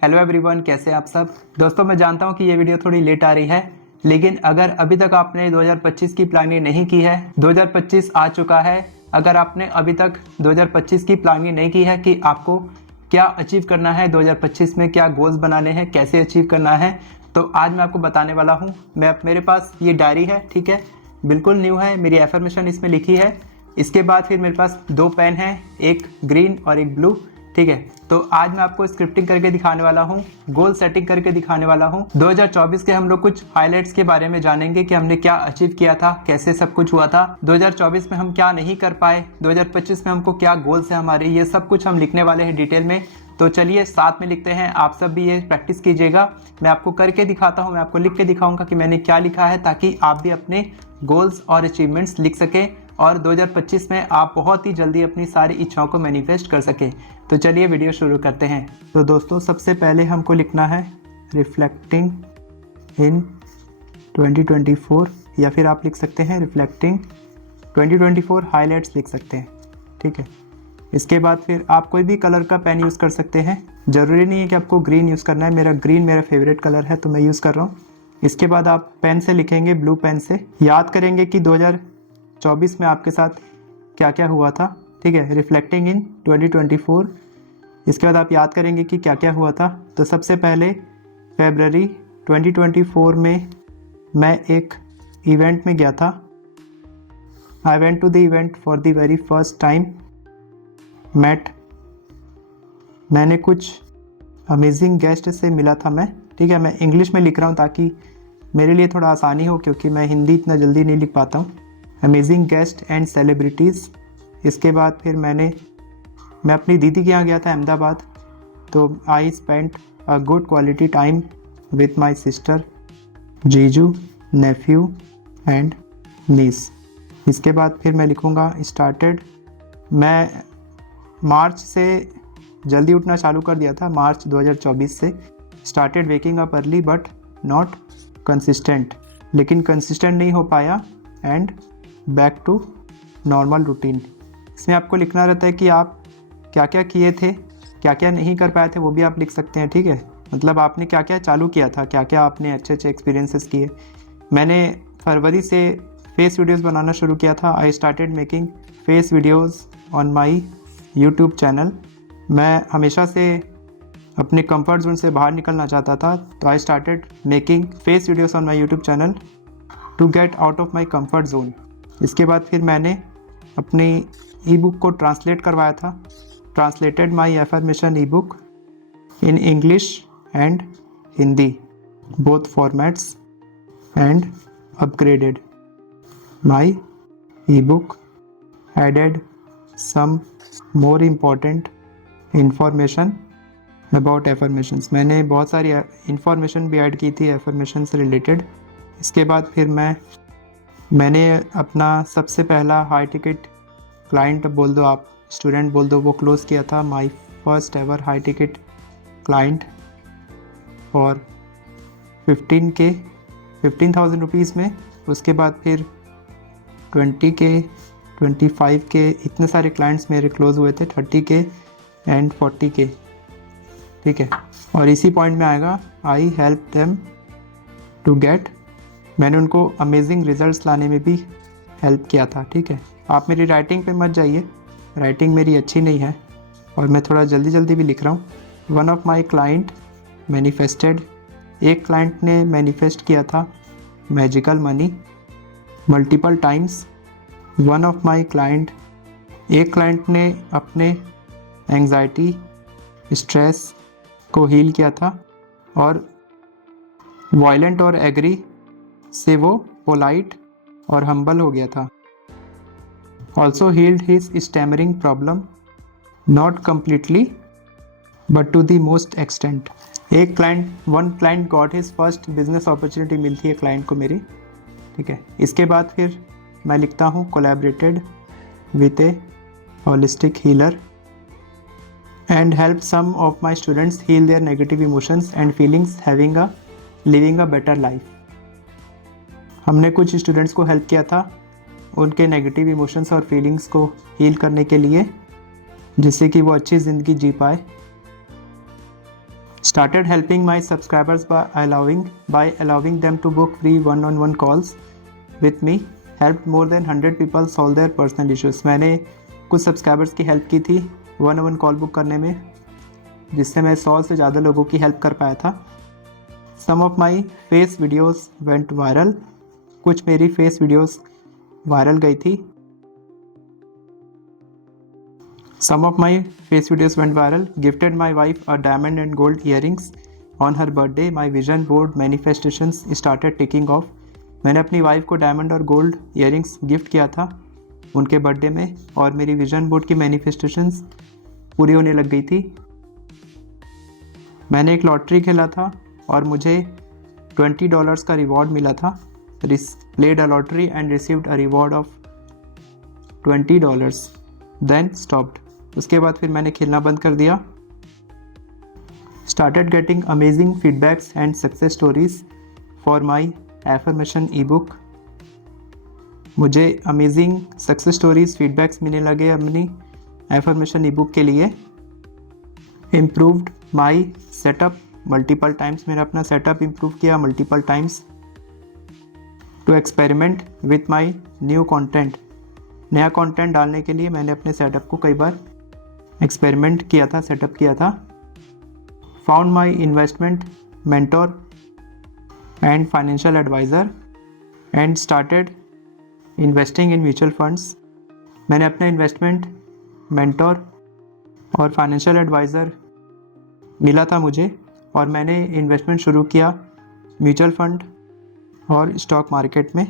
Hello everyone, कैसे हैं आप सब। दोस्तों, मैं जानता हूं कि ये वीडियो थोड़ी लेट आ रही है, लेकिन अगर अभी तक आपने 2025 की प्लानिंग नहीं की है, 2025 आ चुका है। अगर आपने अभी तक 2025 की प्लानिंग नहीं की है कि आपको क्या अचीव करना है 2025 में, क्या गोल्स बनाने हैं, कैसे अचीव करना है, तो आज मैं आपको बताने वाला हूँ। मेरे पास ये डायरी है, ठीक है, बिल्कुल न्यू है, मेरी एफर्मेशन इसमें लिखी है। इसके बाद फिर मेरे पास 2 पेन हैं, एक ग्रीन और एक ब्लू, ठीक है। तो आज मैं आपको स्क्रिप्टिंग करके दिखाने वाला हूँ, गोल सेटिंग करके दिखाने वाला हूँ। 2024 के हम लोग कुछ हाइलाइट्स के बारे में जानेंगे कि हमने क्या अचीव किया था, कैसे सब कुछ हुआ था, 2024 में हम क्या नहीं कर पाए, 2025 में हमको क्या गोल्स है हमारे, ये सब कुछ हम लिखने वाले हैं डिटेल में। तो चलिए साथ में लिखते हैं, आप सब भी ये प्रैक्टिस कीजिएगा। मैं आपको करके दिखाता हूँ, मैं आपको लिख के दिखाऊंगा कि मैंने क्या लिखा है, ताकि आप भी अपने गोल्स और अचीवमेंट्स लिख सकें और 2025 में आप बहुत ही जल्दी अपनी सारी इच्छाओं को मैनिफेस्ट कर सकें। तो चलिए वीडियो शुरू करते हैं। तो दोस्तों, सबसे पहले हमको लिखना है रिफ्लेक्टिंग इन 2024, या फिर आप लिख सकते हैं रिफ्लेक्टिंग 2024 हाइलाइट्स लिख सकते हैं, ठीक है। इसके बाद फिर आप कोई भी कलर का पेन यूज़ कर सकते हैं, ज़रूरी नहीं है कि आपको ग्रीन यूज़ करना है। ग्रीन मेरा फेवरेट कलर है, तो मैं यूज़ कर रहा हूँ। इसके बाद आप पेन से लिखेंगे, ब्लू पेन से याद करेंगे कि 2024 में आपके साथ क्या क्या हुआ था, ठीक है। रिफ्लेक्टिंग इन 2024, इसके बाद आप याद करेंगे कि क्या क्या हुआ था। तो सबसे पहले फरवरी 2024 में मैं एक इवेंट में गया था। I went to the event for the very first time. मैंने कुछ अमेजिंग गेस्ट से मिला था मैं, ठीक है। मैं इंग्लिश में लिख रहा हूँ ताकि मेरे लिए थोड़ा आसानी हो, क्योंकि मैं हिंदी इतना जल्दी नहीं लिख पाता हूँ। Amazing guest and celebrities. इसके बाद फिर मैं अपनी दीदी के यहाँ गया था अहमदाबाद। तो I spent a good quality time with my sister, जीजू, नेफ्यू एंड नीस। इसके बाद फिर मैं लिखूँगा स्टार्टेड। मैं मार्च से जल्दी उठना चालू कर दिया था, मार्च 2024 से। Started waking up early but not consistent, लेकिन कंसिस्टेंट नहीं हो पाया। And back to normal routine. इसमें आपको लिखना रहता है कि आप क्या क्या किए थे, क्या क्या नहीं कर पाए थे, वो भी आप लिख सकते हैं, ठीक है। मतलब आपने क्या क्या चालू किया था, क्या क्या आपने अच्छे अच्छे एक्सपीरियंसेस किए। मैंने फरवरी से फेस वीडियोस बनाना शुरू किया था। आई started making face videos on my YouTube channel. मैं हमेशा से अपने कंफर्ट जोन से बाहर निकलना चाहता था, तो I started making face videos on my YouTube channel to get out of my comfort zone. इसके बाद फिर मैंने अपनी ई बुक को ट्रांसलेट करवाया था। Translated my affirmation e book in English and Hindi, both formats, and upgraded my e book, added some more important information about affirmations. मैंने बहुत सारी इंफॉर्मेशन भी ऐड की थी एफर्मेशन से रिलेटेड। इसके बाद फिर मैंने अपना सबसे पहला हाई टिकट क्लाइंट बोल दो, आप स्टूडेंट बोल दो, वो क्लोज़ किया था। My first ever high ticket client for 15,000 rupees में। उसके बाद फिर 20K, 25K, इतने सारे क्लाइंट्स मेरे क्लोज हुए थे, 30K एंड 40K, ठीक है। और इसी पॉइंट में आएगा I help them to get. मैंने उनको अमेजिंग रिजल्ट्स लाने में भी हेल्प किया था, ठीक है। आप मेरी राइटिंग पे मत जाइए, राइटिंग मेरी अच्छी नहीं है और मैं थोड़ा जल्दी जल्दी भी लिख रहा हूँ। One of my client manifested. एक क्लाइंट ने मैनिफेस्ट किया था magical money multiple times. One of my client, एक क्लाइंट ने अपने एंग्जाइटी, स्ट्रेस को हील किया था और वायलेंट और एग्री से वो पोलाइट और हम्बल हो गया था। Also healed his stammering problem, not completely but to the most extent. One client got his first business opportunity मिलती है क्लाइंट को मेरी, ठीक है। इसके बाद फिर मैं लिखता हूँ collaborated with A holistic healer and help some of my students heal their negative emotions and feelings living a better life। हमने कुछ स्टूडेंट्स को हेल्प किया था उनके नेगेटिव इमोशंस और फीलिंग्स को हील करने के लिए, जिससे कि वो अच्छी ज़िंदगी जी पाए। Started helping my subscribers by allowing them to book free one-on-one calls with me. Helped more than 100 people solve their personal issues. मैंने कुछ सब्सक्राइबर्स की हेल्प की थी वन कॉल बुक करने में, जिससे मैं 100 से ज़्यादा लोगों की हेल्प कर पाया था. Some of my face videos went viral. कुछ मेरी फेस वीडियोस वायरल गई थी. Some of my face videos went viral. Gifted my wife a diamond and gold earrings on her birthday. My vision board manifestations started ticking off. मैंने अपनी wife को diamond और gold earrings gift किया था उनके birthday में, और मेरी विजन बोर्ड की मैनिफेस्टेशंस पूरी होने लग गई थी. मैंने एक लॉटरी खेला था और मुझे $20 का रिवॉर्ड मिला था. Played a lottery and received a reward of $20. Then stopped. उसके बाद फिर मैंने खेलना बंद कर दिया. Started getting amazing feedbacks and success stories for my affirmation ebook. मुझे अमेजिंग सक्सेस स्टोरीज फीडबैक्स मिलने लगे अपनी एफर्मेशन ईबुक के लिए. Improved my setup multiple times. मैंने अपना सेटअप इम्प्रूव किया multiple times. To experiment with my new content. नया कंटेंट डालने के लिए मैंने अपने सेटअप को कई बार एक्सपेरिमेंट किया था, सेटअप किया था. Found my investment mentor and financial advisor and started investing in mutual funds. मैंने अपना इन्वेस्टमेंट मेंटोर और फाइनेंशियल एडवाइज़र मिला था मुझे, और मैंने इन्वेस्टमेंट शुरू किया म्यूचुअल फंड और स्टॉक मार्केट में.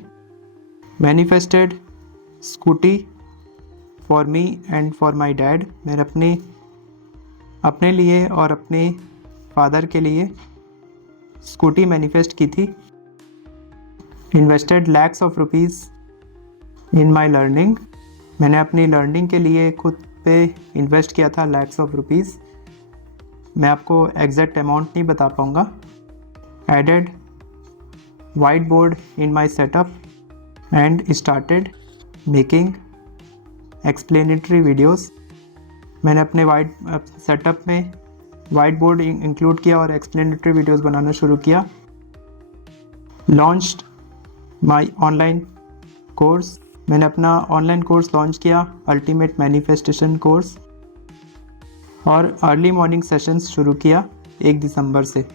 Manifested scooty for me and for my dad. मैंने अपने लिए और अपने फादर के लिए स्कूटी मैनिफेस्ट की थी. Invested lakhs of rupees in my learning. मैंने अपनी लर्निंग के लिए खुद पे इन्वेस्ट किया था लैक्स ऑफ रुपीज़. मैं आपको एग्जैक्ट अमाउंट नहीं बता पाऊँगा. Added white board in my setup and started making explanatory videos. मैंने अपने सेटअप में वाइट बोर्ड इंक्लूड किया और एक्सप्लेनेटरी वीडियोज़ बनाना शुरू किया. Launched my online course. मैंने अपना ऑनलाइन कोर्स लॉन्च किया, अल्टीमेट मैनिफेस्टेशन कोर्स, और अर्ली मॉर्निंग सेशंस शुरू किया 1 दिसंबर से.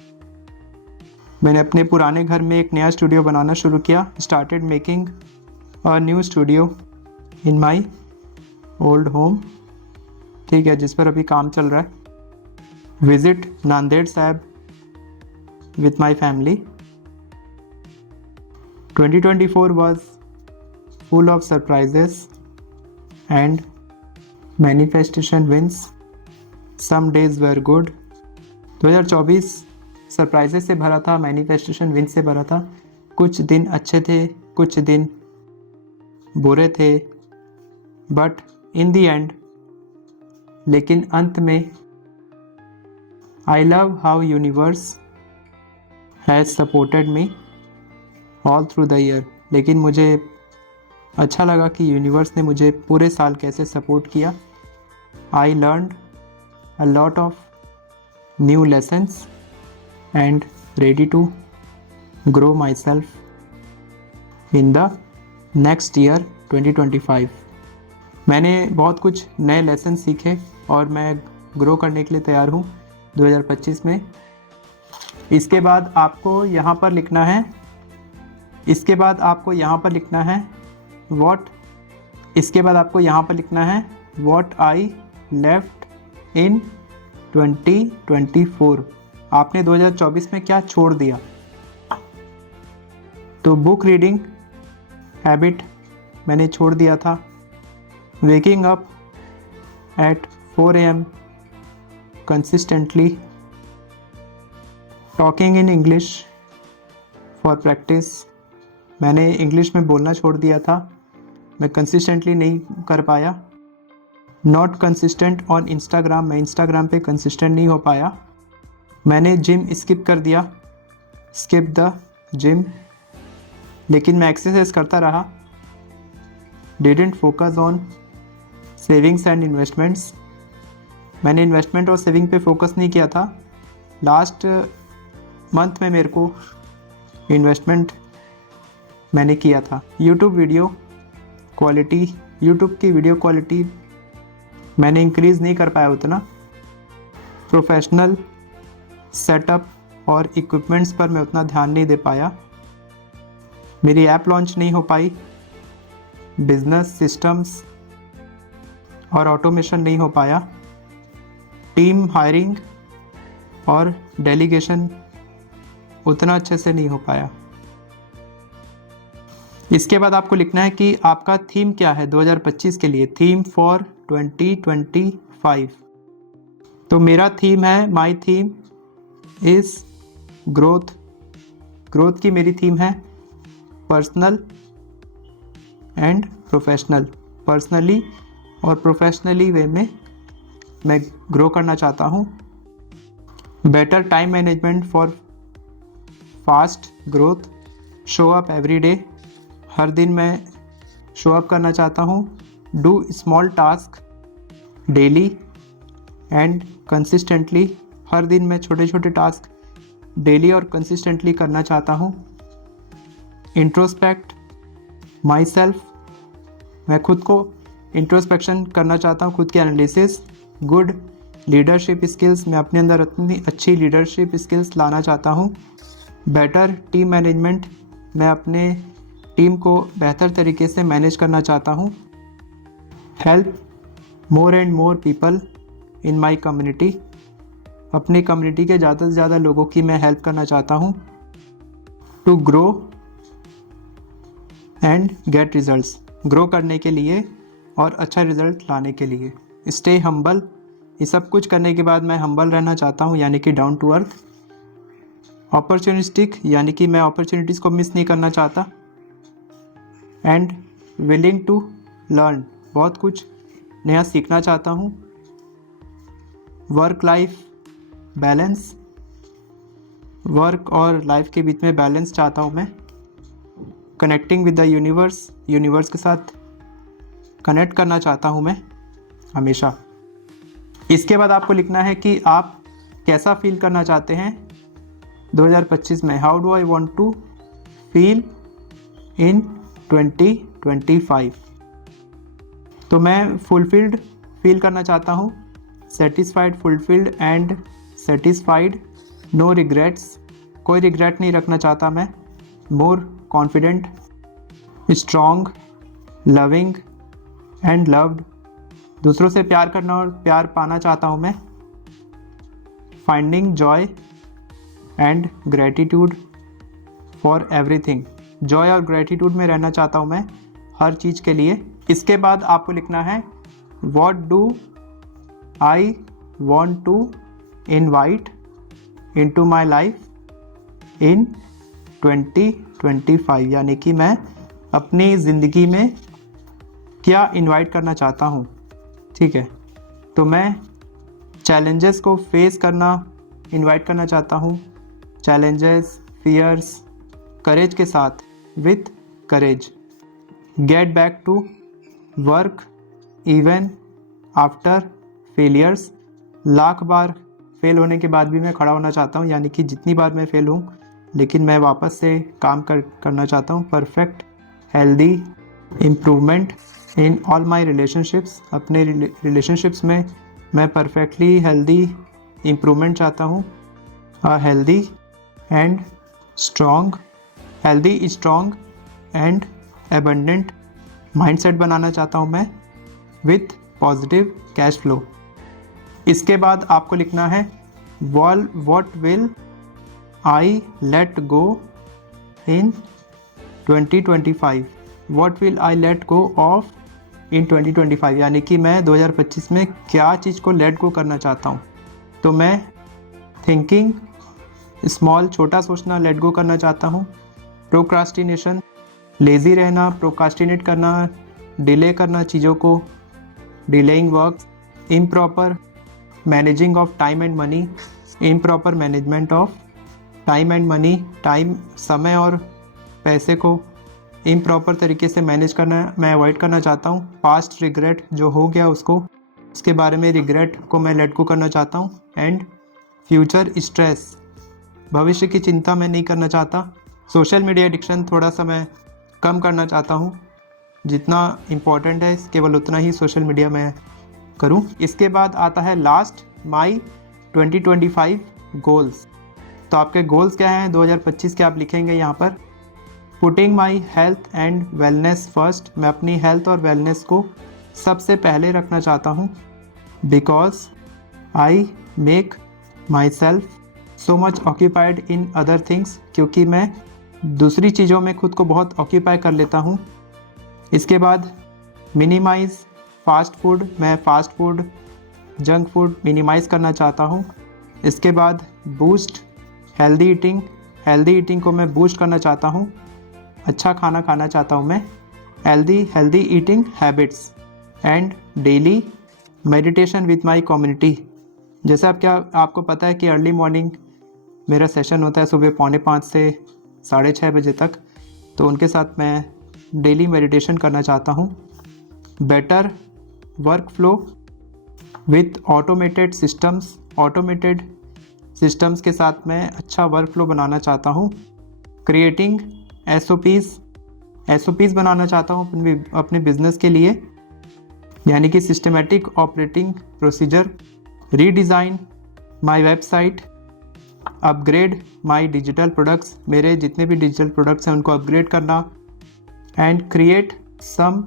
मैंने अपने पुराने घर में एक नया स्टूडियो बनाना शुरू किया. Started making a new studio in my old home. ठीक है, जिस पर अभी काम चल रहा है. Visit Nanded Sahib with my family. 2024 was full of surprises and manifestation wins. Some days were good. 2024 surprises से भरा था, मैनिफेस्टेशन विन से भरा था. कुछ दिन अच्छे थे, कुछ दिन बुरे थे, बट इन द एंड, लेकिन अंत में, I love how universe has supported me all through the year. लेकिन मुझे अच्छा लगा कि यूनिवर्स ने मुझे पूरे साल कैसे सपोर्ट किया. I learned a lot of new lessons and ready to grow myself in the next year 2025. मैंने बहुत कुछ नए लेसन सीखे और मैं ग्रो करने के लिए तैयार हूँ 2025 में. इसके बाद आपको यहाँ पर लिखना है what I left in 2024. आपने 2024 में क्या छोड़ दिया. तो बुक रीडिंग हैबिट मैंने छोड़ दिया था. Waking up at 4 AM consistently. Talking in English for practice. मैंने इंग्लिश में बोलना छोड़ दिया था, मैं कंसिस्टेंटली नहीं कर पाया. Not consistent on Instagram. मैं इंस्टाग्राम पे कंसिस्टेंट नहीं हो पाया. मैंने जिम स्किप कर दिया, स्किप द जिम, लेकिन मैं एक्सरसाइज करता रहा. Didn't focus on savings and investments. मैंने इन्वेस्टमेंट और सेविंग पे फोकस नहीं किया था, लास्ट मंथ में मेरे को इन्वेस्टमेंट मैंने किया था। यूट्यूब की वीडियो क्वालिटी मैंने इंक्रीज़ नहीं कर पाया उतना। प्रोफेशनल सेटअप और इक्विपमेंट्स पर मैं उतना ध्यान नहीं दे पाया। मेरी ऐप लॉन्च नहीं हो पाई। बिजनेस सिस्टम्स और ऑटोमेशन नहीं हो पाया। टीम हायरिंग और डेलीगेशन उतना अच्छे से नहीं हो पाया। इसके बाद आपको लिखना है कि आपका थीम क्या है 2025 के लिए, थीम फॉर 2025। तो मेरा थीम है, माई थीम इज ग्रोथ की मेरी थीम है पर्सनल एंड प्रोफेशनल। पर्सनली और प्रोफेशनली वे में मैं ग्रो करना चाहता हूँ। Better time management for fast growth. Show up every day, हर दिन मैं शो अप करना चाहता हूँ। Do small task daily and consistently, हर दिन मैं छोटे छोटे टास्क डेली और कंसिस्टेंटली करना चाहता हूँ। इंट्रोस्पेक्ट माई सेल्फ, मैं खुद को इंट्रोस्पेक्शन करना चाहता हूँ, खुद की एनालिसिस। गुड लीडरशिप स्किल्स, मैं अपने अंदर अपनी अच्छी लीडरशिप स्किल्स लाना चाहता हूँ। बेटर टीम मैनेजमेंट, मैं अपने टीम को बेहतर तरीके से मैनेज करना चाहता हूँ। Help more and more people in my community, अपनी कम्युनिटी के ज़्यादा से ज़्यादा लोगों की मैं हेल्प करना चाहता हूँ। To grow and get results, grow करने के लिए और अच्छा रिजल्ट लाने के लिए। स्टे हम्बल, ये सब कुछ करने के बाद मैं हम्बल रहना चाहता हूँ, यानी कि डाउन टू अर्थ। अपॉर्चुनिस्टिक, यानी कि मैं अपॉर्चुनिटीज़ को मिस नहीं करना चाहता। एंड विलिंग टू लर्न, बहुत कुछ नया सीखना चाहता हूँ। वर्क लाइफ बैलेंस, वर्क और लाइफ के बीच में बैलेंस चाहता हूँ मैं। कनेक्टिंग विद द यूनिवर्स के साथ कनेक्ट करना चाहता हूँ मैं हमेशा। इसके बाद आपको लिखना है कि आप कैसा फील करना चाहते हैं 2025 में। How do I want to feel in 2025। तो मैं फुलफिल्ड फील करना चाहता हूँ, satisfied, fulfilled and satisfied. No regrets, कोई रिग्रेट नहीं रखना चाहता मैं। More confident, strong, loving and loved, दूसरों से प्यार करना और प्यार पाना चाहता हूँ मैं। Finding Joy and gratitude for everything, Joy और ग्रेटिट्यूड में रहना चाहता हूँ मैं हर चीज़ के लिए। इसके बाद आपको लिखना है what do I want to invite into my life in 2025, यानी कि मैं अपनी ज़िंदगी में क्या इनवाइट करना चाहता हूँ। ठीक है, तो मैं चैलेंजेस को फेस करना इनवाइट करना चाहता हूँ। चैलेंजेस, फियर्स, करेज के साथ, with courage. Get back to work even after failures, lakh बार फेल होने के बाद भी मैं खड़ा होना चाहता हूँ, यानी कि जितनी बार मैं फेल हूँ लेकिन मैं वापस से काम करना चाहता हूँ। Perfect healthy improvement in all my relationships, अपने रिलेशनशिप्स में मैं परफेक्टली हेल्दी इम्प्रूवमेंट चाहता हूँ। Healthy strong and abundant mindset बनाना चाहता हूँ मैं, विथ पॉजिटिव कैश फ्लो। इसके बाद आपको लिखना है what will I let go in 2025, what will I let go of in 2025, यानी कि मैं 2025 में क्या चीज़ को लेट गो करना चाहता हूँ। तो मैं थिंकिंग स्मॉल, छोटा सोचना लेट गो करना चाहता हूँ। प्रोक्रास्टिनेशन, लेज़ी रहना, प्रोक्रास्टिनेट करना, डिले करना चीज़ों को, delaying work. Improper managing of time and money, improper management of time and money, time, समय और पैसे को इम्प्रॉपर तरीके से मैनेज करना मैं अवॉइड करना चाहता हूँ। पास्ट रिग्रेट, जो हो गया उसके बारे में रिग्रेट को मैं लेट गो करना चाहता हूँ। एंड फ्यूचर स्ट्रेस, भविष्य की चिंता मैं नहीं करना चाहता। सोशल मीडिया एडिक्शन थोड़ा सा मैं कम करना चाहता हूँ, जितना इम्पोर्टेंट है केवल उतना ही सोशल मीडिया में करूं। इसके बाद आता है लास्ट, माई 2025 गोल्स। तो आपके गोल्स क्या हैं 2025 के, आप लिखेंगे यहाँ पर। Putting my health and wellness first, मैं अपनी हेल्थ और वेलनेस को सबसे पहले रखना चाहता हूँ। Because I make my self so much occupied in other things, क्योंकि मैं दूसरी चीज़ों में खुद को बहुत ऑक्यूपाई कर लेता हूँ। इसके बाद मिनिमाइज़ फास्ट फूड, मैं fast food junk food minimize करना चाहता हूँ। इसके बाद boost healthy eating, healthy eating को मैं बूस्ट करना चाहता हूँ, अच्छा खाना खाना चाहता हूँ मैं। Healthy eating habits and daily meditation with my community. जैसे आपको पता है कि अर्ली मॉर्निंग मेरा सेशन होता है सुबह 4:45 से 6:30 बजे तक, तो उनके साथ मैं डेली मेडिटेशन करना चाहता हूँ। Better work flow with automated systems के साथ मैं अच्छा वर्क फ्लो बनाना चाहता हूँ। क्रिएटिंग एसओपीज़ बनाना चाहता हूँ अपने बिजनेस के लिए, यानी कि systematic operating procedure. Redesign my website, upgrade my digital products, मेरे जितने भी डिजिटल प्रोडक्ट्स हैं उनको अपग्रेड करना। And create some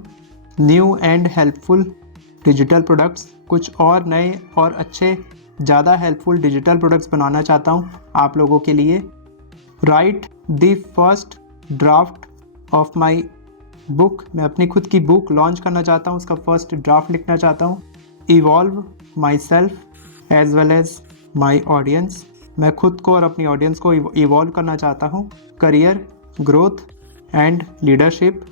new and helpful digital products, कुछ और नए और अच्छे ज़्यादा हेल्पफुल डिजिटल प्रोडक्ट्स बनाना चाहता हूँ आप लोगों के लिए। Right the first draft of my book, मैं अपनी खुद की बुक लॉन्च करना चाहता हूँ, उसका फर्स्ट ड्राफ्ट लिखना चाहता हूँ। Evolve myself as well as my audience, मैं खुद को और अपनी ऑडियंस को इवॉल्व करना चाहता हूँ। Career growth and leadership,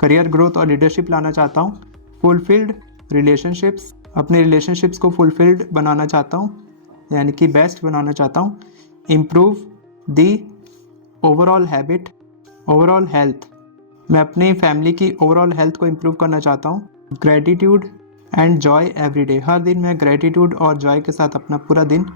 career growth और लीडरशिप लाना चाहता हूँ। फुलफिल्ड रिलेशनशिप्स, अपने रिलेशनशिप्स को फुलफिल्ड बनाना चाहता हूँ, यानी कि बेस्ट बनाना चाहता हूँ। इम्प्रूव दी ओवरऑल हेल्थ, मैं अपनी फैमिली की ओवरऑल हेल्थ को इम्प्रूव करना चाहता हूँ। Gratitude and joy every day, हर दिन मैं ग्रेटिट्यूड और जॉय के साथ अपना पूरा दिन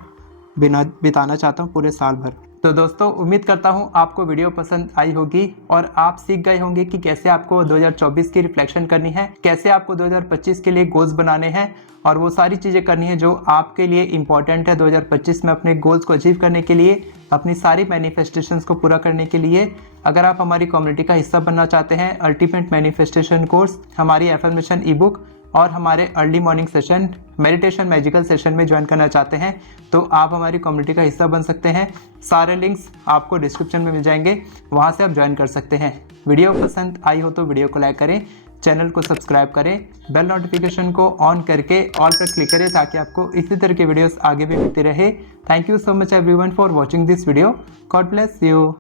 बिताना चाहता हूँ, पूरे साल भर। तो दोस्तों उम्मीद करता हूँ आपको वीडियो पसंद आई होगी और आप सीख गए होंगे कि कैसे आपको 2024 की रिफ्लेक्शन करनी है, कैसे आपको 2025 के लिए गोल्स बनाने हैं और वो सारी चीज़ें करनी है जो आपके लिए इंपॉर्टेंट है 2025 में अपने गोल्स को अचीव करने के लिए, अपनी सारी मैनिफेस्टेशंस को पूरा करने के लिए। अगर आप हमारी कम्युनिटी का हिस्सा बनना चाहते हैं, अल्टीमेट मैनिफेस्टेशन कोर्स, हमारी एफर्मेशन ई बुक और हमारे early morning session meditation magical session में ज्वाइन करना चाहते हैं, तो आप हमारी कम्युनिटी का हिस्सा बन सकते हैं। सारे लिंक्स आपको डिस्क्रिप्शन में मिल जाएंगे, वहां से आप ज्वाइन कर सकते हैं। वीडियो पसंद आई हो तो वीडियो को लाइक करें, चैनल को सब्सक्राइब करें, बेल नोटिफिकेशन को ऑन करके ऑल पर क्लिक करें ताकि आपको इसी तरह के वीडियोस आगे भी मिलते रहे। Thank you so much everyone for watching this video. God bless you.